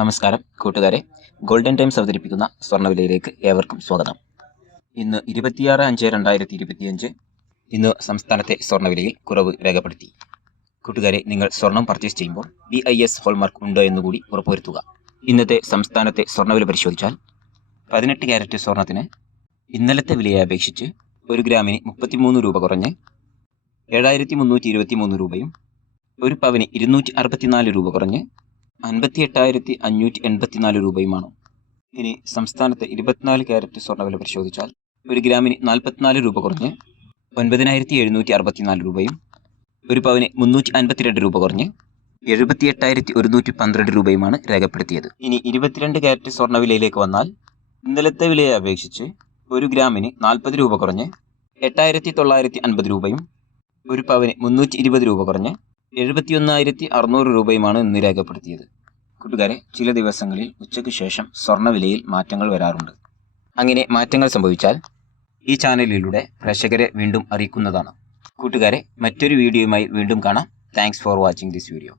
നമസ്കാരം കൂട്ടുകാരെ, golden times അവതരിപ്പിക്കുന്ന സ്വർണ്ണവിലയിലേക്ക് ഏവർക്കും സ്വാഗതം. ഇന്ന് 26/5/2025 ഇന്ന് സംസ്ഥാനത്തെ സ്വർണ്ണവിലയിൽ കുറവ് രേഖപ്പെടുത്തി. കൂട്ടുകാരെ, നിങ്ങൾ സ്വർണം പർച്ചേസ് ചെയ്യുമ്പോൾ BIS ഹോൾമാർക്ക് ഉണ്ടോ എന്നുകൂടി ഉറപ്പുവരുത്തുക. ഇന്നത്തെ സംസ്ഥാനത്തെ സ്വർണ്ണവില പരിശോധിച്ചാൽ 18 ക്യാരറ്റ് സ്വർണത്തിന് ഇന്നലത്തെ വിലയെ അപേക്ഷിച്ച് 1 ഗ്രാമിന് 33 രൂപ കുറഞ്ഞ് 7323 രൂപയും, ഒരു പവന് 264 രൂപ കുറഞ്ഞ് 58,584 രൂപയുമാണ്. ഇനി സംസ്ഥാനത്തെ 24 ക്യാരറ്റ് സ്വർണ്ണവില പരിശോധിച്ചാൽ 1 ഗ്രാമിന് 44 രൂപ കുറഞ്ഞ് 9,764 രൂപയും, ഒരു പവന് 352 രൂപ കുറഞ്ഞ് 78,112 രൂപയുമാണ് രേഖപ്പെടുത്തിയത്. ഇനി 22 ക്യാരറ്റ് സ്വർണ്ണവിലയിലേക്ക് വന്നാൽ ഇന്നലത്തെ വിലയെ അപേക്ഷിച്ച് 1 ഗ്രാമിന് 40 രൂപ കുറഞ്ഞ് 8,950 രൂപയും, ഒരു പവന് 320 രൂപ കുറഞ്ഞ് 71,600 രൂപയുമാണ് ഇന്ന് രേഖപ്പെടുത്തിയത്. കൂട്ടുകാരെ, ചില ദിവസങ്ങളിൽ ഉച്ചയ്ക്ക് ശേഷം സ്വർണ്ണവിലയിൽ മാറ്റങ്ങൾ വരാറുണ്ട്. അങ്ങനെ മാറ്റങ്ങൾ സംഭവിച്ചാൽ ഈ ചാനലിലൂടെ പ്രേക്ഷകരെ വീണ്ടും അറിയിക്കുന്നതാണ്. കൂട്ടുകാരെ, മറ്റൊരു വീഡിയോയുമായി വീണ്ടും കാണാം. Thanks for watching this video.